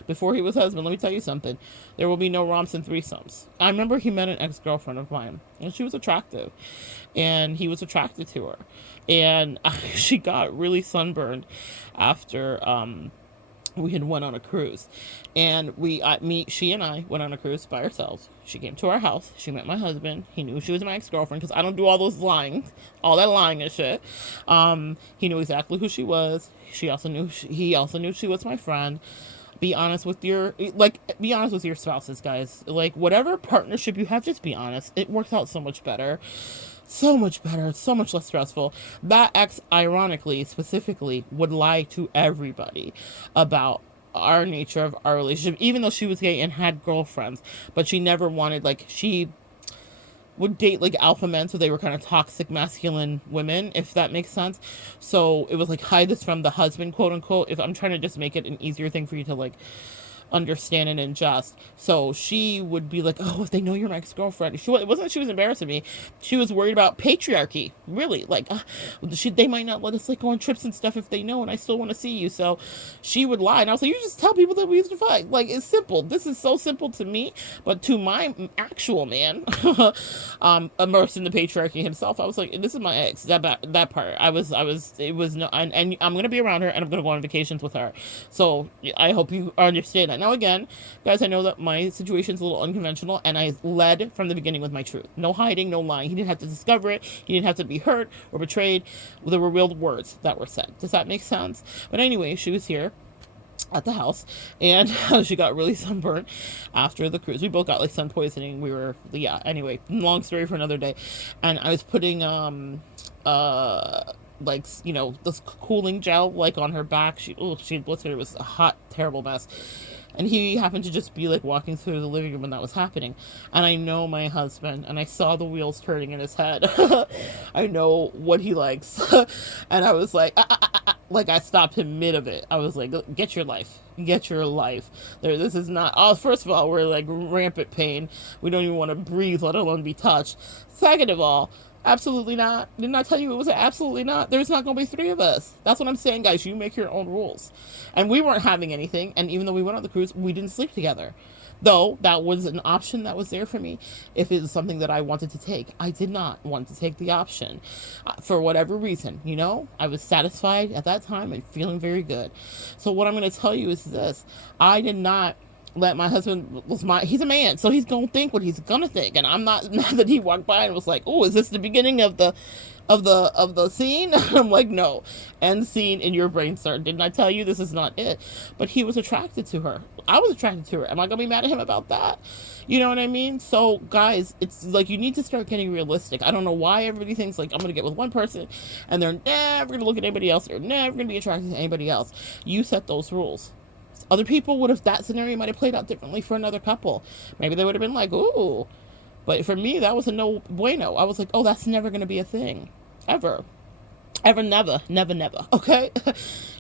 before he was husband, let me tell you something. There will be no romps and threesomes. I remember he met an ex-girlfriend of mine, and she was attractive, and he was attracted to her. And she got really sunburned after we had went on a cruise, and she and I went on a cruise by ourselves. She came to our house. She met my husband. He knew she was my ex-girlfriend because I don't do all those lying, all that lying and shit. He knew exactly who she was. He also knew she was my friend. Be honest with your spouses, guys. Like, whatever partnership you have, just be honest. It works out so much better. So much better. It's so much less stressful. That ex, ironically, specifically, would lie to everybody about our nature of our relationship, even though she was gay and had girlfriends. But she never wanted, like, she would date, like, alpha men, so they were kind of toxic masculine women, if that makes sense. So it was like, hide this from the husband, quote unquote, if I'm trying to just make it an easier thing for you to, like, understand and ingest. So she would be like, oh, if they know you're my ex-girlfriend. It wasn't that she was embarrassing me. She was worried about patriarchy, really. Like, they might not let us, like, go on trips and stuff if they know, and I still want to see you. So she would lie, and I was like, you just tell people that we used to fight. Like, it's simple. This is so simple to me, but to my actual man, immersed in the patriarchy himself, I was like, this is my ex. That part, it was no, and I'm gonna be around her, and I'm gonna go on vacations with her. So I hope you understand that. Now, again, guys, I know that my situation's a little unconventional, and I led from the beginning with my truth. No hiding, no lying. He didn't have to discover it. He didn't have to be hurt or betrayed. There were real words that were said. Does that make sense? But anyway, she was here at the house, and she got really sunburned after the cruise. We both got, like, sun poisoning. Anyway, long story for another day. And I was putting this cooling gel, like, on her back. She had blistered. It was a hot, terrible mess. And he happened to just be, like, walking through the living room when that was happening. And I know my husband, and I saw the wheels turning in his head. I know what he likes. And I was like, like, I stopped him mid of it. I was like, get your life. Get your life. This is not, first of all, we're, like, rampant pain. We don't even want to breathe, let alone be touched. Second of all, absolutely not. Didn't I tell you it was absolutely not? There's not going to be three of us. That's what I'm saying, guys. You make your own rules. And we weren't having anything. And even though we went on the cruise, we didn't sleep together. Though that was an option that was there for me if it was something that I wanted to take. I did not want to take the option for whatever reason. I was satisfied at that time and feeling very good. So what I'm going to tell you is this. I did not let my husband he's a man, so he's gonna think what he's gonna think, and I'm not that he walked by and was like, oh, is this the beginning of the scene? I'm like, no, end scene in your brain, sir. Didn't I tell you this is not it? But he was attracted to her. I was attracted to her. Am I gonna be mad at him about that? You know what I mean? So, guys, it's like you need to start getting realistic. I don't know why everybody thinks, like, I'm gonna get with one person and they're never gonna look at anybody else. They're never gonna be attracted to anybody else. You set those rules. Other people would have, that scenario might have played out differently for another couple. Maybe they would have been like, ooh. But for me, that was a no bueno. I was like, oh, that's never going to be a thing. Ever. Ever, never, never, never. Okay?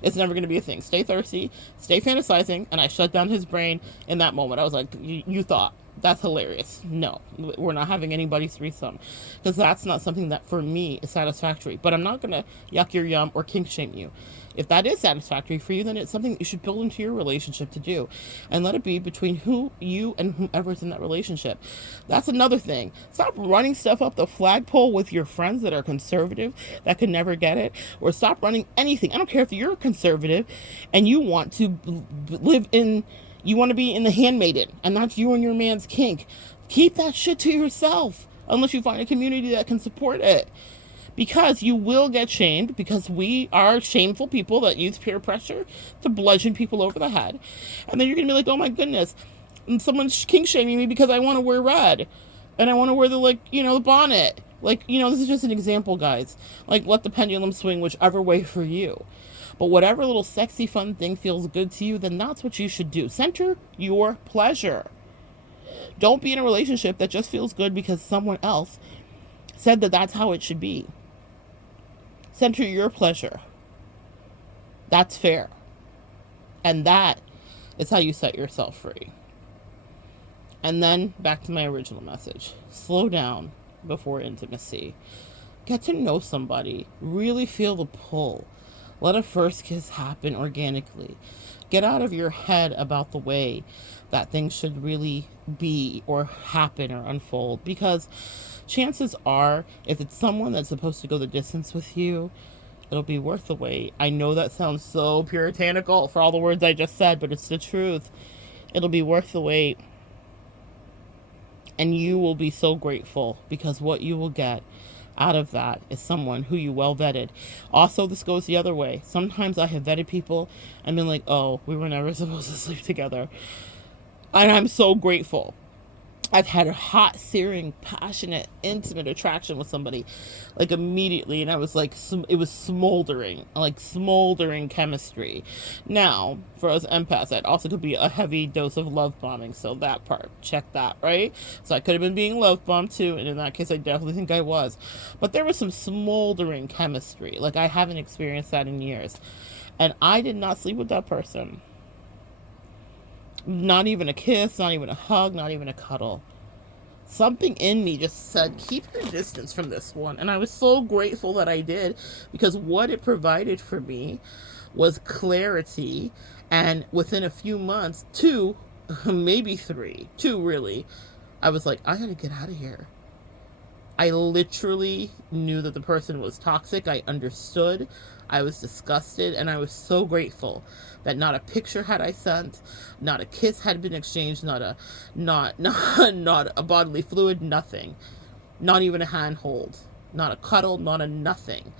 It's never going to be a thing. Stay thirsty, stay fantasizing. And I shut down his brain in that moment. I was like, you thought. That's hilarious. No, we're not having anybody's threesome, because that's not something that for me is satisfactory. But I'm not going to yuck your yum or kink shame you. If that is satisfactory for you, then it's something that you should build into your relationship to do, and let it be between you and whomever's in that relationship. That's another thing. Stop running stuff up the flagpole with your friends that are conservative, that could never get it, or stop running anything. I don't care if you're conservative and you want to live in, you want to be in the handmaiden, and that's you and your man's kink. Keep that shit to yourself, unless you find a community that can support it. Because you will get shamed, because we are shameful people that use peer pressure to bludgeon people over the head. And then you're going to be like, oh my goodness, someone's kink shaming me because I want to wear red. And I want to wear the, the bonnet. This is just an example, guys. Let the pendulum swing whichever way for you. But whatever little sexy, fun thing feels good to you, then that's what you should do. Center your pleasure. Don't be in a relationship that just feels good because someone else said that that's how it should be. Center your pleasure. That's fair. And that is how you set yourself free. And then back to my original message. Slow down before intimacy. Get to know somebody. Really feel the pull. Let a first kiss happen organically. Get out of your head about the way that things should really be or happen or unfold. Because chances are, if it's someone that's supposed to go the distance with you, it'll be worth the wait. I know that sounds so puritanical for all the words I just said, but it's the truth. It'll be worth the wait. And you will be so grateful, because what you will get out of that is someone who you well vetted. Also, this goes the other way. Sometimes I have vetted people and been like, oh, we were never supposed to sleep together. And I'm so grateful. I've had a hot, searing, passionate, intimate attraction with somebody, immediately, and I was it was smoldering chemistry. Now, for us empaths, that also could be a heavy dose of love bombing, so that part, check that, right? So I could have been being love bombed too, and in that case, I definitely think I was. But there was some smoldering chemistry, I haven't experienced that in years, and I did not sleep with that person. Not even a kiss, not even a hug, not even a cuddle. Something in me just said, keep your distance from this one. And I was so grateful that I did, because what it provided for me was clarity. And within a few months, 2, maybe 3, 2 really, I was like, I gotta get out of here. I literally knew that the person was toxic. I understood. I was disgusted, and I was so grateful that not a picture had I sent, not a kiss had been exchanged, not a bodily fluid, nothing. Not even a handhold, not a cuddle, not a nothing.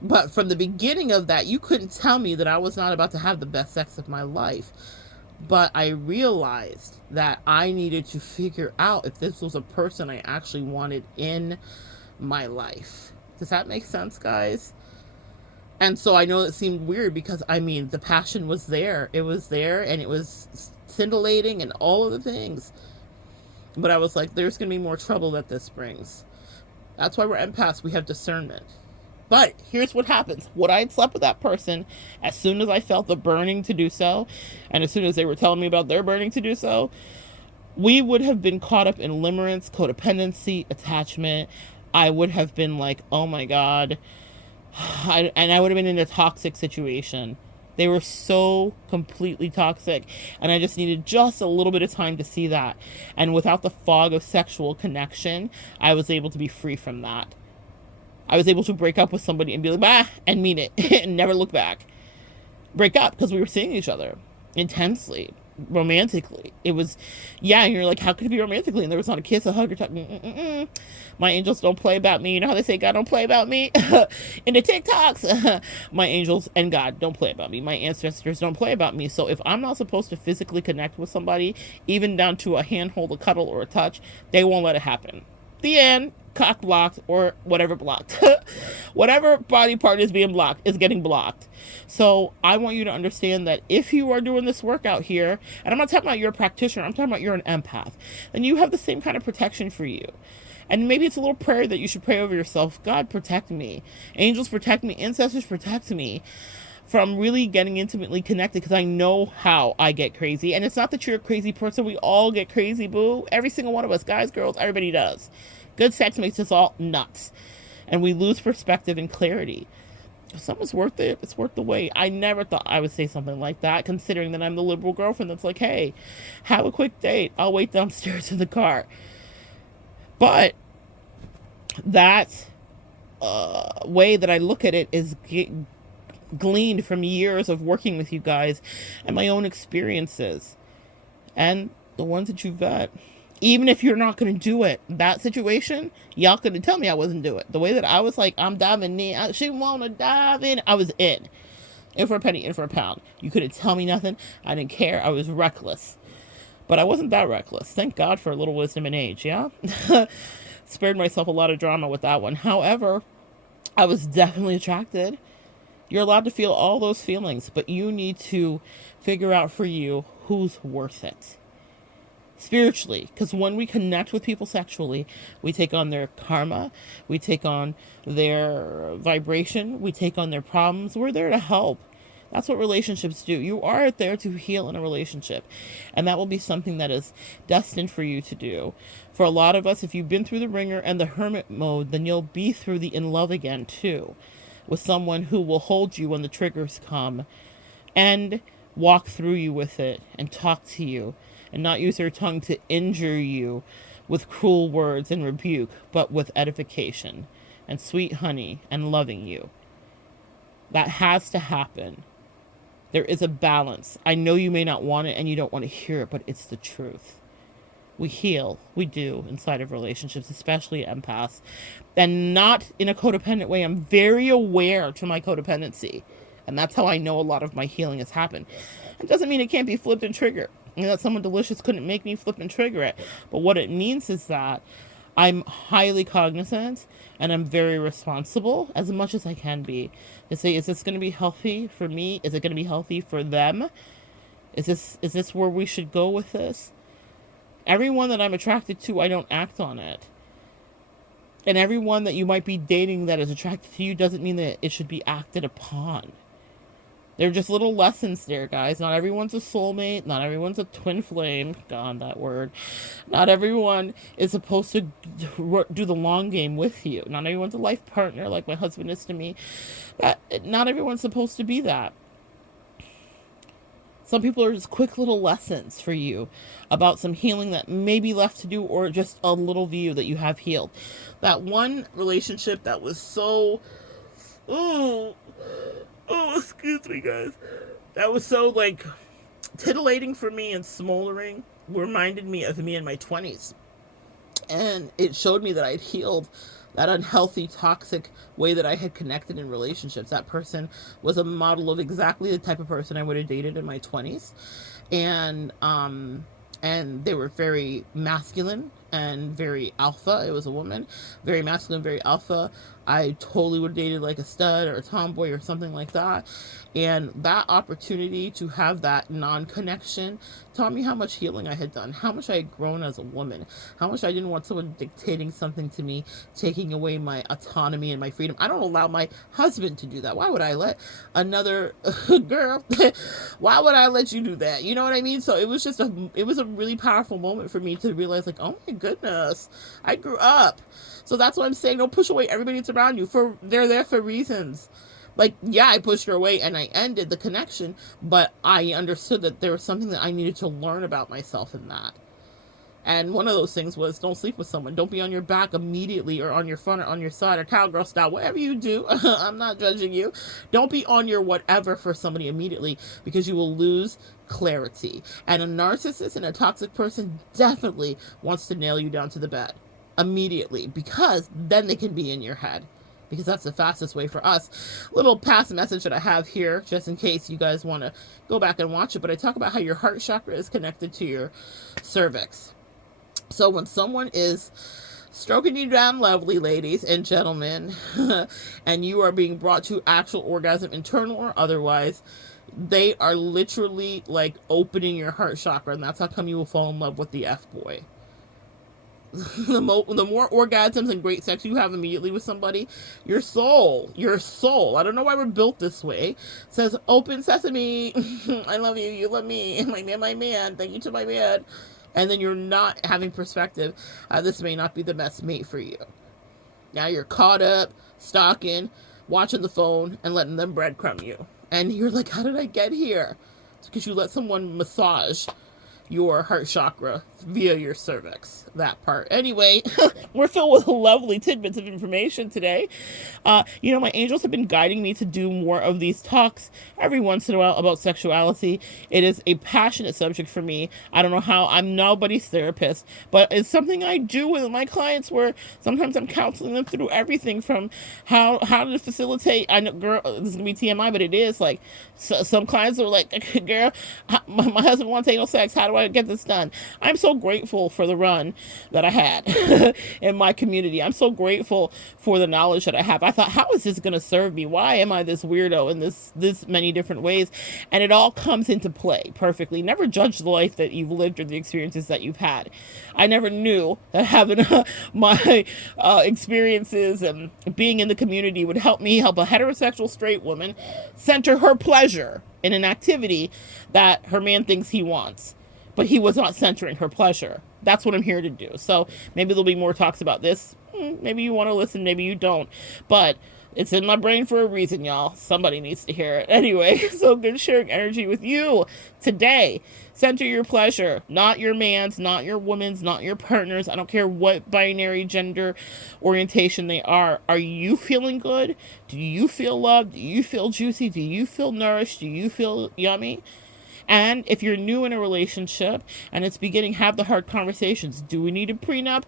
But from the beginning of that, you couldn't tell me that I was not about to have the best sex of my life. But I realized that I needed to figure out if this was a person I actually wanted in my life. Does that make sense, guys? And so I know it seemed weird, because the passion was there. It was there, and it was scintillating and all of the things. But I was like, there's going to be more trouble that this brings. That's why we're empaths. We have discernment. But here's what happens. Would I had slept with that person as soon as I felt the burning to do so, and as soon as they were telling me about their burning to do so, we would have been caught up in limerence, codependency, attachment. I would have been like, oh my God. And I would have been in a toxic situation. They were so completely toxic, and I just needed just a little bit of time to see that. And without the fog of sexual connection, I was able to be free from that. I was able to break up with somebody and be like, bah, and mean it, and never look back. Break up because we were seeing each other intensely, romantically. It was, and you're like, how could it be romantically? And there was not a kiss, a hug, or talking. My angels don't play about me. You know how they say God don't play about me? In the TikToks. My angels and God don't play about me. My ancestors don't play about me. So if I'm not supposed to physically connect with somebody, even down to a handhold, a cuddle, or a touch, they won't let it happen. The end. cock blocked or whatever blocked. Whatever body part is being blocked is getting blocked. So I want you to understand that if you are doing this work out here, and I'm not talking about you're a practitioner, I'm talking about you're an empath, then you have the same kind of protection for you. And maybe it's a little prayer that you should pray over yourself. God, protect me. Angels, protect me. Ancestors, protect me from really getting intimately connected, because I know how I get crazy. And it's not that you're a crazy person. We all get crazy, boo. Every single one of us, guys, girls, everybody does. Good sex makes us all nuts. And we lose perspective and clarity. If something's worth it, it's worth the wait. I never thought I would say something like that, considering that I'm the liberal girlfriend that's like, hey, have a quick date. I'll wait downstairs in the car. But that way that I look at it is gleaned from years of working with you guys and my own experiences and the ones that you've got. Even if you're not going to do it, that situation, y'all couldn't tell me I wasn't do it. The way that I was like, I'm diving in. She want to dive in. I was in for a penny, in for a pound. You couldn't tell me nothing. I didn't care. I was reckless. But I wasn't that reckless. Thank God for a little wisdom and age, yeah? Spared myself a lot of drama with that one. However, I was definitely attracted. You're allowed to feel all those feelings, but you need to figure out for you who's worth it. Spiritually, because when we connect with people sexually, we take on their karma, we take on their vibration, we take on their problems. We're there to help. That's what relationships do. You are there to heal in a relationship, and that will be something that is destined for you to do. For a lot of us, if you've been through the ringer and the hermit mode, then you'll be through the in love again too, with someone who will hold you when the triggers come and walk through you with it and talk to you and not use their tongue to injure you with cruel words and rebuke, but with edification and sweet honey and loving you. That has to happen. There is a balance. I know you may not want it and you don't want to hear it, but it's the truth. We heal. We do inside of relationships, especially empaths. And not in a codependent way. I'm very aware to my codependency. And that's how I know a lot of my healing has happened. It doesn't mean it can't be flipped and triggered. And that someone delicious couldn't make me flip and trigger it. But what it means is that I'm highly cognizant and I'm very responsible as much as I can be to say, is this going to be healthy for me? Is it going to be healthy for them? Is this where we should go with this? Everyone that I'm attracted to, I don't act on it. And everyone that you might be dating that is attracted to you doesn't mean that it should be acted upon. They're just little lessons there, guys. Not everyone's a soulmate. Not everyone's a twin flame. God, that word. Not everyone is supposed to do the long game with you. Not everyone's a life partner like my husband is to me. Not everyone's supposed to be that. Some people are just quick little lessons for you about some healing that may be left to do, or just a little view that you have healed. That one relationship that was so... Oh, excuse me, guys. That was so, like, titillating for me and smoldering. Reminded me of me in my 20s. And it showed me that I'd healed that unhealthy, toxic way that I had connected in relationships. That person was a model of exactly the type of person I would have dated in my 20s. And they were very masculine and very alpha. It was a woman. Very masculine, very alpha. I totally would have dated like a stud or a tomboy or something like that. And that opportunity to have that non-connection taught me how much healing I had done, how much I had grown as a woman, how much I didn't want someone dictating something to me, taking away my autonomy and my freedom. I don't allow my husband to do that. Why would I let another girl, why would I let you do that? You know what I mean? So it was a really powerful moment for me to realize, like, oh my goodness, I grew up. So that's what I'm saying. Don't push away everybody that's around you. They're there for reasons. Like, yeah, I pushed her away and I ended the connection, but I understood that there was something that I needed to learn about myself in that. And one of those things was, don't sleep with someone. Don't be on your back immediately, or on your front, or on your side, or cowgirl style, whatever you do. I'm not judging you. Don't be on your whatever for somebody immediately, because you will lose clarity. And a narcissist and a toxic person definitely wants to nail you down to the bed immediately, because then they can be in your head. Because that's the fastest way for us. Little past message that I have here, just in case you guys want to go back and watch it. But I talk about how your heart chakra is connected to your cervix. So when someone is stroking you down lovely, ladies and gentlemen, and you are being brought to actual orgasm, internal or otherwise, they are literally like opening your heart chakra, and that's how come you will fall in love with the F-boy. The more orgasms and great sex you have immediately with somebody, your soul, I don't know why we're built this way, says, open sesame, I love you, you love me, my man, thank you to my man. And then you're not having perspective. This may not be the best mate for you. Now you're caught up, stalking, watching the phone, and letting them breadcrumb you. And you're like, how did I get here? It's because you let someone massage your heart chakra via your cervix, that part. Anyway, we're filled with lovely tidbits of information today. My angels have been guiding me to do more of these talks every once in a while about sexuality. It is a passionate subject for me. I don't know how. I'm nobody's therapist, but it's something I do with my clients, where sometimes I'm counseling them through everything from how to facilitate. I know, girl, this is gonna be TMI, but it is like, some clients are like, girl, my husband wants anal sex. How do I get this done? I'm so grateful for the run that I had in my community. I'm so grateful for the knowledge that I have. I thought, how is this going to serve me? Why am I this weirdo in this many different ways? And it all comes into play perfectly. Never judge the life that you've lived or the experiences that you've had. I never knew that having my experiences and being in the community would help me help a heterosexual straight woman center her pleasure in an activity that her man thinks he wants, but he was not centering her pleasure. That's what I'm here to do. So maybe there'll be more talks about this. Maybe you want to listen, maybe you don't. But it's in my brain for a reason, y'all. Somebody needs to hear it. Anyway, so good sharing energy with you today. Center your pleasure, not your man's, not your woman's, not your partner's. I don't care what binary gender orientation they are. Are you feeling good? Do you feel loved? Do you feel juicy? Do you feel nourished? Do you feel yummy? And if you're new in a relationship and it's beginning, have the hard conversations. Do we need a prenup?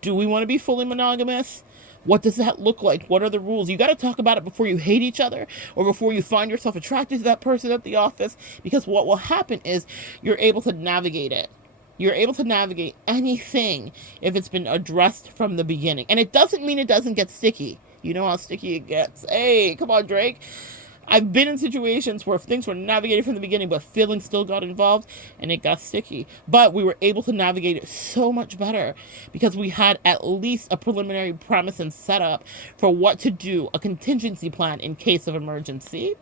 Do we want to be fully monogamous? What does that look like? What are the rules? You got to talk about it before you hate each other or before you find yourself attracted to that person at the office, because what will happen is you're able to navigate it. You're able to navigate anything if it's been addressed from the beginning. And it doesn't mean it doesn't get sticky. You know how sticky it gets. Hey, come on, Drake. I've been in situations where things were navigated from the beginning, but feelings still got involved and it got sticky. But we were able to navigate it so much better because we had at least a preliminary premise and setup for what to do, a contingency plan in case of emergency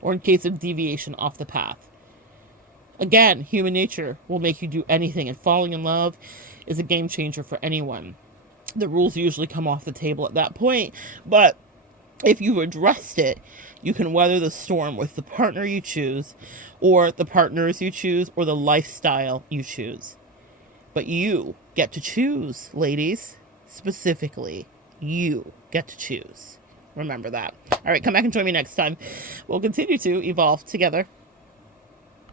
or in case of deviation off the path. Again, human nature will make you do anything, and falling in love is a game changer for anyone. The rules usually come off the table at that point, but if you've addressed it, you can weather the storm with the partner you choose, or the partners you choose, or the lifestyle you choose. But you get to choose, ladies. Specifically, you get to choose. Remember that. All right, come back and join me next time. We'll continue to evolve together.